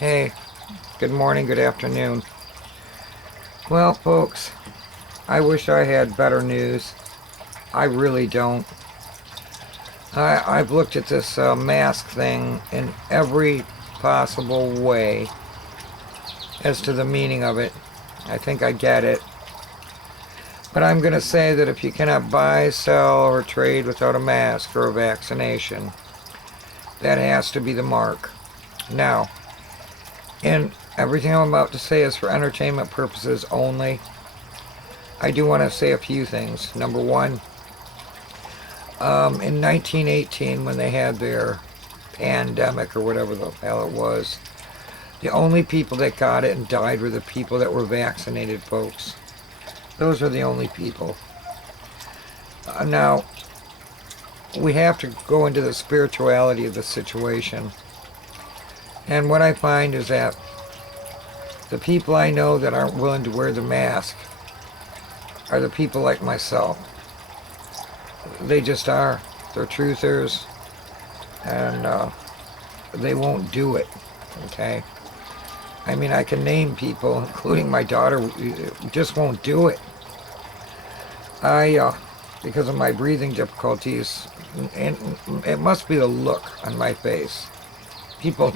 Hey, good morning, good afternoon. Well, folks, I wish I had better news. I really don't. I've looked at this mask thing in every possible way as to the meaning of it. I think I get it. But I'm going to say that if you cannot buy, sell, or trade without a mask or a vaccination, that has to be the mark. Now, and everything I'm about to say is for entertainment purposes only. I do want to say a few things. Number one, in 1918, when they had their pandemic or whatever the hell it was, the only people that got it and died were the people that were vaccinated, folks. Those are the only people. Now, we have to go into the spirituality of the situation. And what I find is that the people I know that aren't willing to wear the mask are the people like myself. They just are. They're truthers, and they won't do it, okay? I mean, I can name people, including my daughter, who just won't do it. Because of my breathing difficulties, and it must be the look on my face. People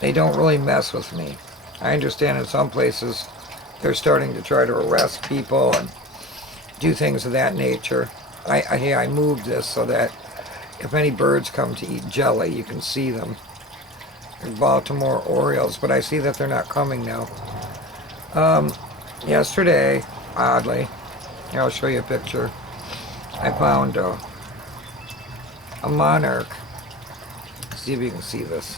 they don't really mess with me. I understand in some places they're starting to try to arrest people and do things of that nature. I moved this so that if any birds come to eat jelly, you can see them. They're Baltimore Orioles, but I see that they're not coming now. Yesterday, oddly, here, I'll show you a picture. I found a monarch. See if you can see this.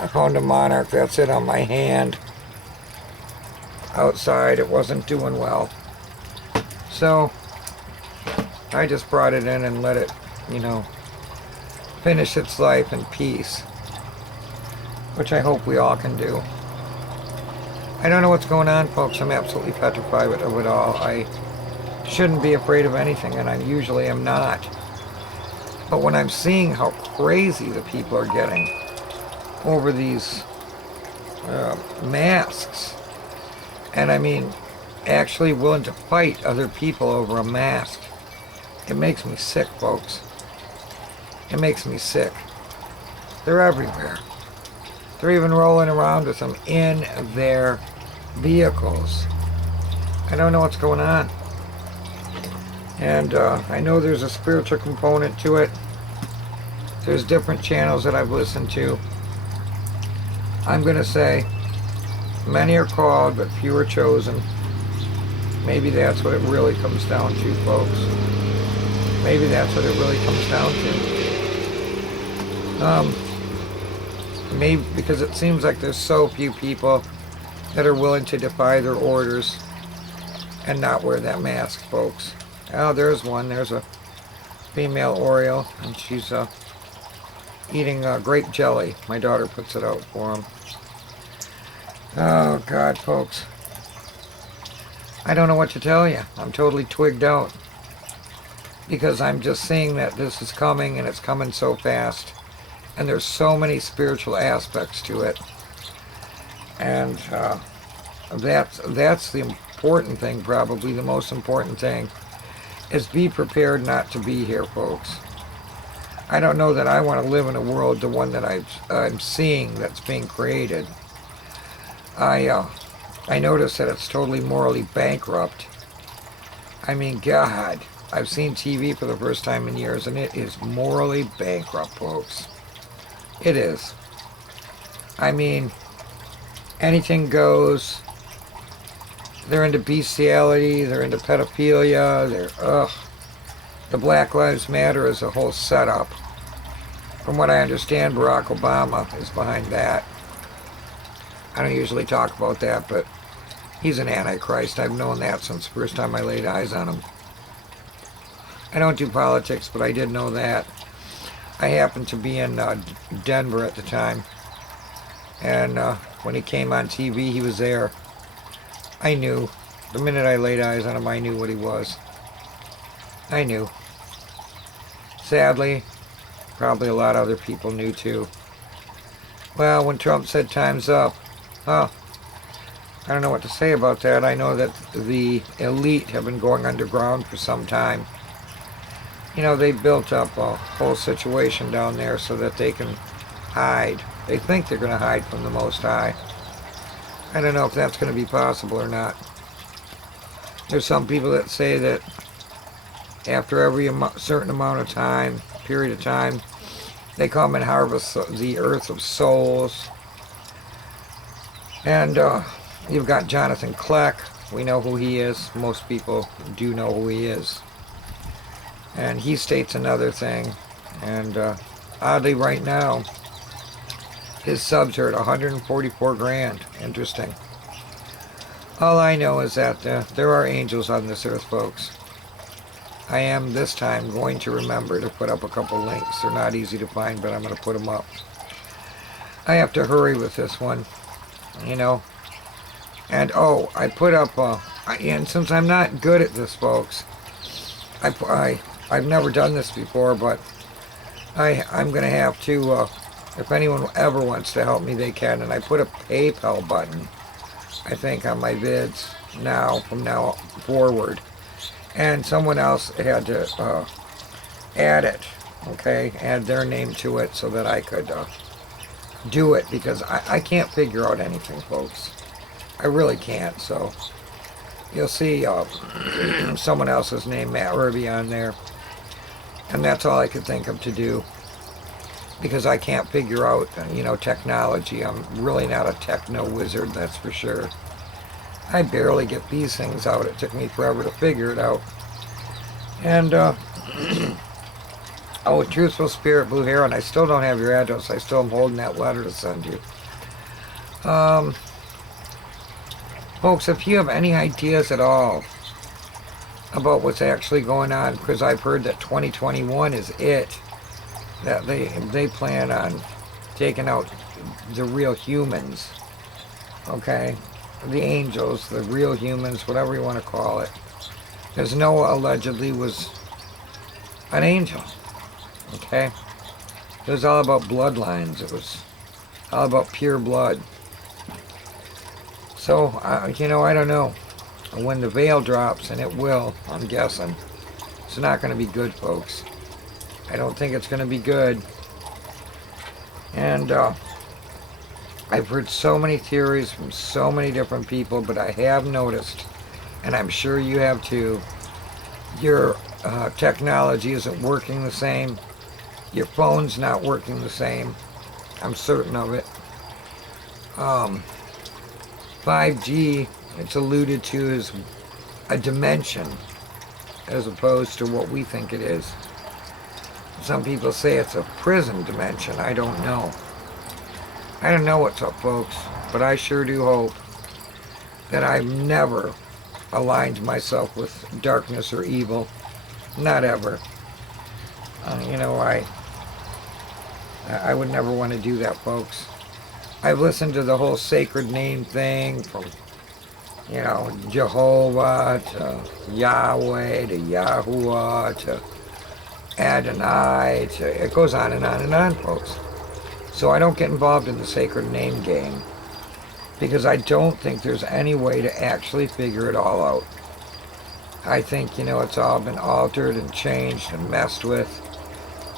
I found a monarch. That's it on my hand. Outside, it wasn't doing well. So, I just brought it in and let it, finish its life in peace. Which I hope we all can do. I don't know what's going on, folks. I'm absolutely petrified of it all. I shouldn't be afraid of anything, and I usually am not. But when I'm seeing how crazy the people are getting over these masks, and I mean, actually willing to fight other people over a mask, it makes me sick, folks. It makes me sick. They're everywhere. They're even rolling around with them in their vehicles. I don't know what's going on. And I know there's a spiritual component to it. There's different channels that I've listened to. I'm going to say many are called, but few are chosen. Maybe that's what it really comes down to, folks. Maybe that's what it really comes down to. Maybe because it seems like there's so few people that are willing to defy their orders and not wear that mask, folks. Oh, there's one. There's a female Oriole, and she's eating grape jelly. My daughter puts it out for him. Oh, God, folks. I don't know what to tell you. I'm totally twigged out. Because I'm just seeing that this is coming, and it's coming so fast. And there's so many spiritual aspects to it. And that's the important thing, probably the most important thing, is be prepared not to be here, folks. I don't know that I want to live in a world, the one that I'm seeing that's being created. I notice that it's totally morally bankrupt. I mean, God, I've seen TV for the first time in years, and it is morally bankrupt, folks. It is. I mean, anything goes. They're into bestiality, they're into pedophilia, The Black Lives Matter is a whole setup. From what I understand, Barack Obama is behind that. I don't usually talk about that, but he's an antichrist. I've known that since the first time I laid eyes on him. I don't do politics, but I did know that. I happened to be in Denver at the time, and when he came on TV, he was there. I knew. The minute I laid eyes on him, I knew what he was. I knew. Sadly, probably a lot of other people knew too. Well, when Trump said time's up, huh, I don't know what to say about that. I know that the elite have been going underground for some time. You know, they built up a whole situation down there so that they can hide. They think they're going to hide from the Most High. I don't know if that's going to be possible or not. There's some people that say that after every certain amount of time, period of time, they come and harvest the earth of souls. And you've got Jonathan Kleck. We know who he is. Most people do know who he is. And he states another thing. And oddly, right now, his subs are at 144 grand. Interesting. All I know is that there are angels on this earth, folks. I am this time going to remember to put up a couple links. They're not easy to find, but I'm going to put them up. I have to hurry with this one, you know. And oh, I put up, and since I'm not good at this, folks, I've never done this before, but I'm going to have to, if anyone ever wants to help me, they can. And I put a PayPal button, I think, on my vids now, from now forward. And someone else had to add it, okay, add their name to it so that I could do it, because I can't figure out anything, folks. I really can't. So you'll see someone else's name, Matt Ruby, on there. And that's all I could think of to do, because I can't figure out, you know, technology. I'm really not a techno wizard, that's for sure. I barely get these things out. It took me forever to figure it out. And, oh, Truthful Spirit, Blue Heron, I still don't have your address. I still am holding that letter to send you. Folks, if you have any ideas at all about what's actually going on, because I've heard that 2021 is it, that they plan on taking out the real humans, okay? The angels, the real humans, whatever you want to call it. Because Noah allegedly was an angel, okay? It was all about bloodlines. It was all about pure blood. So, you know, I don't know. When the veil drops, and it will, I'm guessing, it's not going to be good, folks. I don't think it's going to be good. And I've heard so many theories from so many different people, but I have noticed, and I'm sure you have too, your technology isn't working the same. Your phone's not working the same. I'm certain of it. 5G, it's alluded to as a dimension as opposed to what we think it is. Some people say it's a prison dimension. I don't know. I don't know what's up, folks, but I sure do hope that I've never aligned myself with darkness or evil. Not ever. You know, I would never want to do that, folks. I've listened to the whole sacred name thing, from, you know, Jehovah to Yahweh to Yahuwah to Adonai to, it goes on and on and on, folks. So I don't get involved in the sacred name game, because I don't think there's any way to actually figure it all out. I think, you know, it's all been altered and changed and messed with.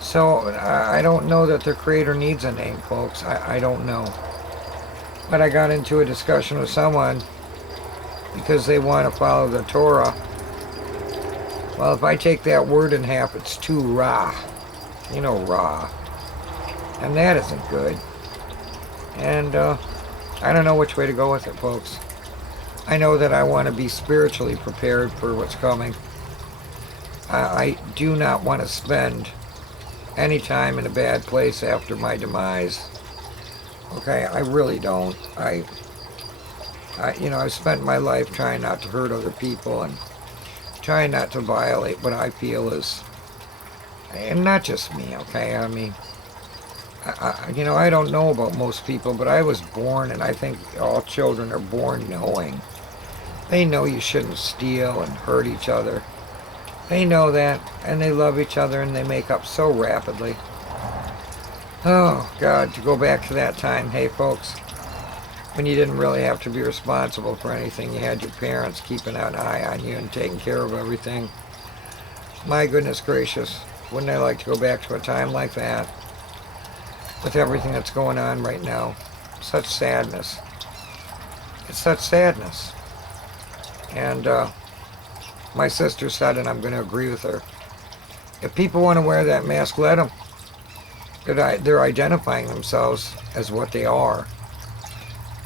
So I don't know that the Creator needs a name, folks. I don't know. But I got into a discussion with someone because they want to follow the Torah. Well, if I take that word in half, it's two Ra. You know, Ra. And that isn't good. And I don't know which way to go with it, folks. I know that I want to be spiritually prepared for what's coming. I do not want to spend any time in a bad place after my demise. Okay, I really don't. You know, I've spent my life trying not to hurt other people and trying not to violate what I feel is, and not just me, okay? I mean, you know, I don't know about most people, but I was born, and I think all children are born knowing. They know you shouldn't steal and hurt each other. They know that, and they love each other, and they make up so rapidly. Oh, God, to go back to that time, hey, folks, when you didn't really have to be responsible for anything. You had your parents keeping an eye on you and taking care of everything. My goodness gracious, wouldn't I like to go back to a time like that with everything that's going on right now? Such sadness. It's such sadness. And my sister said, and I'm going to agree with her, if people want to wear that mask, let them. They're identifying themselves as what they are.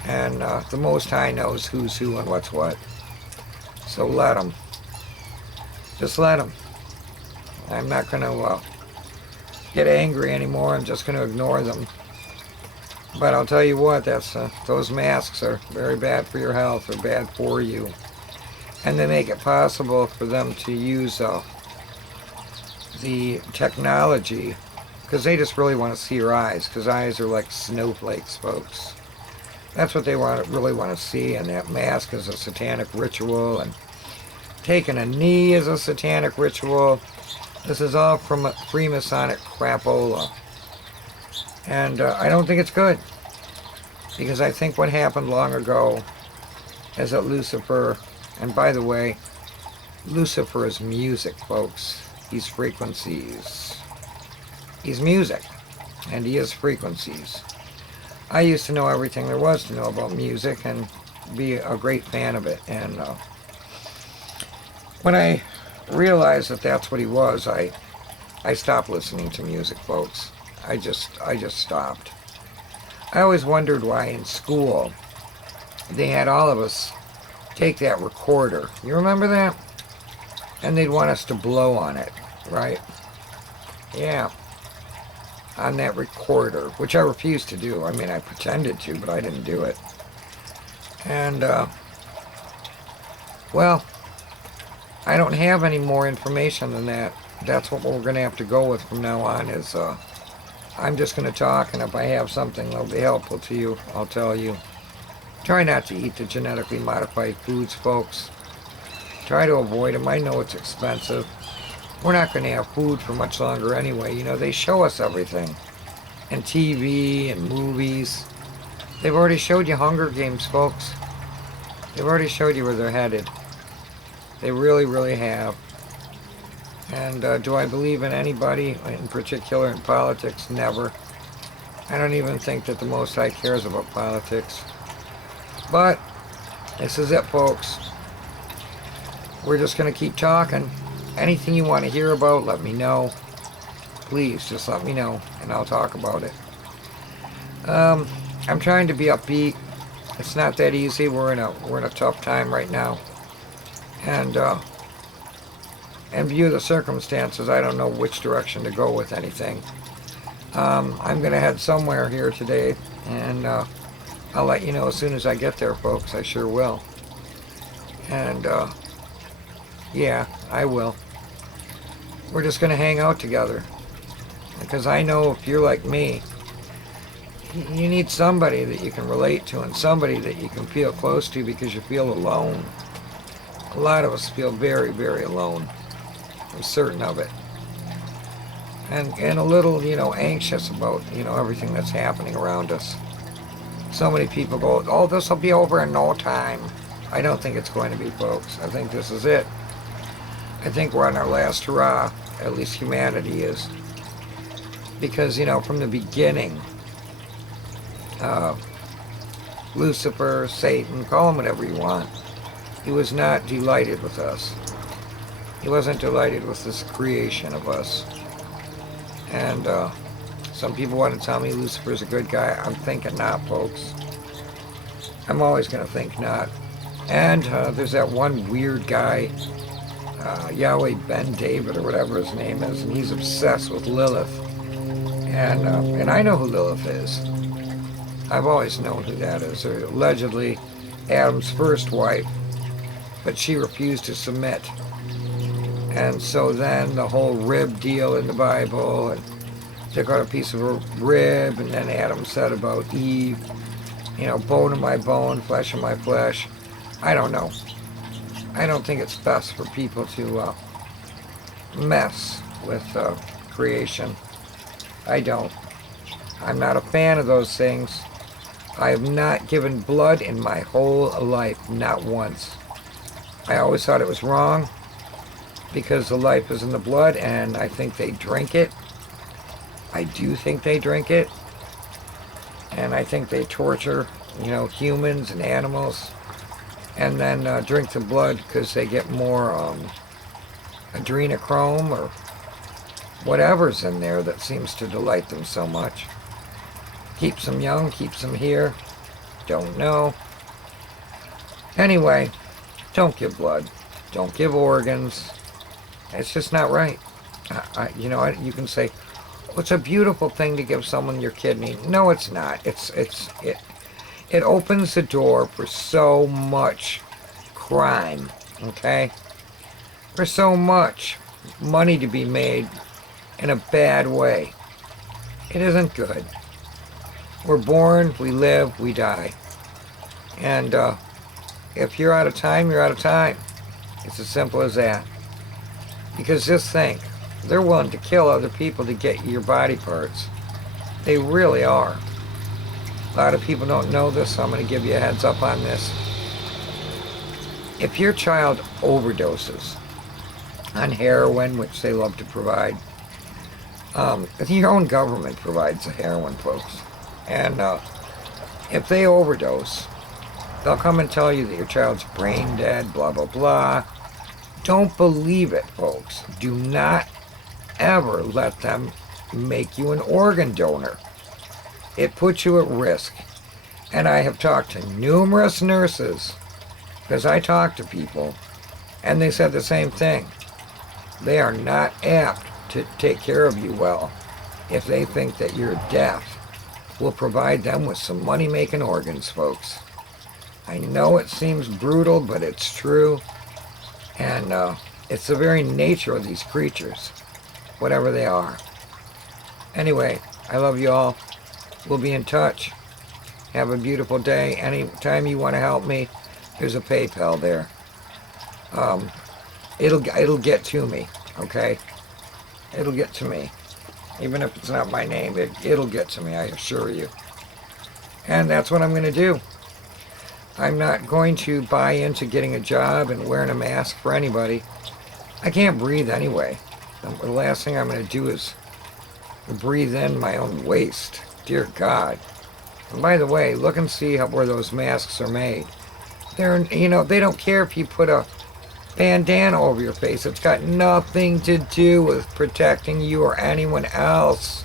And the Most High knows who's who and what's what. So let them. Just let them. I'm not going to get angry anymore. I'm just going to ignore them. But I'll tell you what, those masks are very bad for your health. They're bad for you. And they make it possible for them to use the technology, because they just really want to see your eyes, because eyes are like snowflakes, folks. That's what they really want to see, and that mask is a satanic ritual, and taking a knee is a satanic ritual. This is all from Freemasonic crapola. And I don't think it's good, because I think what happened long ago is that Lucifer, and by the way, Lucifer is music, folks. He's frequencies. He's music, and he is frequencies. I used to know everything there was to know about music and be a great fan of it. And when I realized that that's what he was, I stopped listening to music, folks. I just stopped. I always wondered why in school they had all of us take that recorder. You remember that? And they'd want us to blow on it, right? Yeah. On that recorder, which I refused to do. I mean, I pretended to, but I didn't do it. And, well, I don't have any more information than that. That's what we're going to have to go with from now on is, I'm just going to talk, and if I have something that'll be helpful to you, I'll tell you. Try not to eat the genetically modified foods, folks. Try to avoid them. I know it's expensive. We're not going to have food for much longer anyway. You know, they show us everything. And TV and movies. They've already showed you Hunger Games, folks. They've already showed you where they're headed. They really, really have. And do I believe in anybody, in particular in politics? Never. I don't even think that the Most High cares about politics. But this is it, folks. We're just going to keep talking. Anything you want to hear about, let me know. Please, just let me know, and I'll talk about it. I'm trying to be upbeat. It's not that easy. We're in a tough time right now. And in view of the circumstances, I don't know which direction to go with anything. I'm going to head somewhere here today, and I'll let you know as soon as I get there, folks. I sure will. And, yeah, I will. We're just going to hang out together. Because I know if you're like me, you need somebody that you can relate to and somebody that you can feel close to because you feel alone. A lot of us feel very, very alone. I'm certain of it. And a little, anxious about, everything that's happening around us. So many people go, oh, this will be over in no time. I don't think it's going to be, folks. I think this is it. I think we're on our last hurrah. At least humanity is. Because, from the beginning, Lucifer, Satan, call him whatever you want, he was not delighted with us. He wasn't delighted with this creation of us. And some people want to tell me Lucifer's a good guy. I'm thinking not, folks. I'm always going to think not. And there's that one weird guy, Yahweh Ben David or whatever his name is, and he's obsessed with Lilith. And I know who Lilith is. I've always known who that is. Or allegedly Adam's first wife, but she refused to submit. And so then the whole rib deal in the Bible, and took out a piece of a rib, and then Adam said about Eve, bone of my bone, flesh of my flesh. I don't know. I don't think it's best for people to mess with creation. I don't. I'm not a fan of those things. I have not given blood in my whole life, not once. I always thought it was wrong because the life is in the blood, and I think they drink it. I do think they drink it. And I think they torture, humans and animals, and then drink the blood because they get more adrenochrome or whatever's in there that seems to delight them so much. Keeps them young, keeps them here. Don't know. Anyway, don't give blood. Don't give organs. It's just not right. You can say, oh, it's a beautiful thing to give someone your kidney. No, it's not. It opens the door for so much crime, okay? For so much money to be made in a bad way. It isn't good. We're born, we live, we die. And if you're out of time, you're out of time. It's as simple as that. Because just think, they're willing to kill other people to get your body parts. They really are. A lot of people don't know this, so I'm going to give you a heads up on this. If your child overdoses on heroin, which they love to provide, your own government provides the heroin, folks. And if they overdose, they'll come and tell you that your child's brain dead, blah, blah, blah. Don't believe it, folks. Do not ever let them make you an organ donor. It puts you at risk. And I have talked to numerous nurses, because I talk to people, and they said the same thing. They are not apt to take care of you well if they think that your death will provide them with some money-making organs, folks. I know it seems brutal, but it's true. And it's the very nature of these creatures, whatever they are. Anyway, I love you all. We'll be in touch. Have a beautiful day. Anytime you want to help me, there's a PayPal there. It'll get to me, okay? It'll get to me. Even if it's not my name, it'll get to me, I assure you. And that's what I'm going to do. I'm not going to buy into getting a job and wearing a mask for anybody. I can't breathe anyway. The last thing I'm going to do is breathe in my own waste. Dear God. And by the way, look and see where those masks are made. They don't care if you put a bandana over your face. It's got nothing to do with protecting you or anyone else.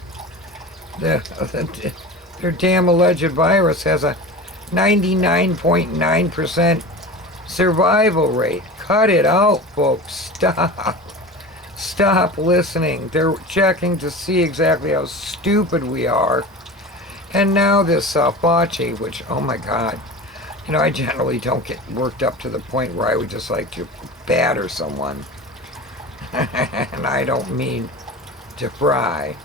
Their damn alleged virus has a 99.9% survival rate. Cut it out, folks. Stop listening. They're checking to see exactly how stupid we are. And now this Fauci, which, oh my God. I generally don't get worked up to the point where I would just like to batter someone. And I don't mean to fry.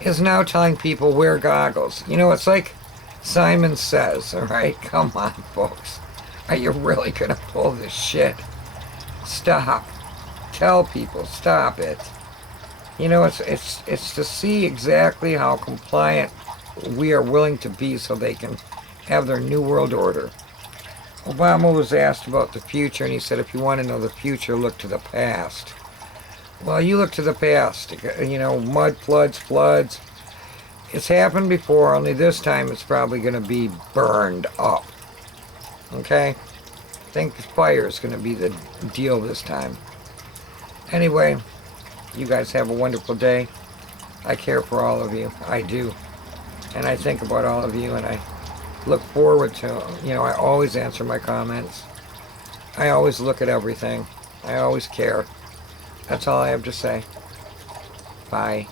Is now telling people wear goggles. It's like Simon Says, all right? Come on, folks. Are you really going to pull this shit? Stop. Tell people, stop it. It's to see exactly how compliant we are willing to be so they can have their new world order. Obama was asked about the future, and he said, if you want to know the future, look to the past. Well, you look to the past, mud floods. It's happened before, only this time it's probably going to be burned up. Okay? I think fire is going to be the deal this time. Anyway, you guys have a wonderful day. I care for all of you. I do. And I think about all of you, and I look forward to, I always answer my comments. I always look at everything. I always care. That's all I have to say. Bye.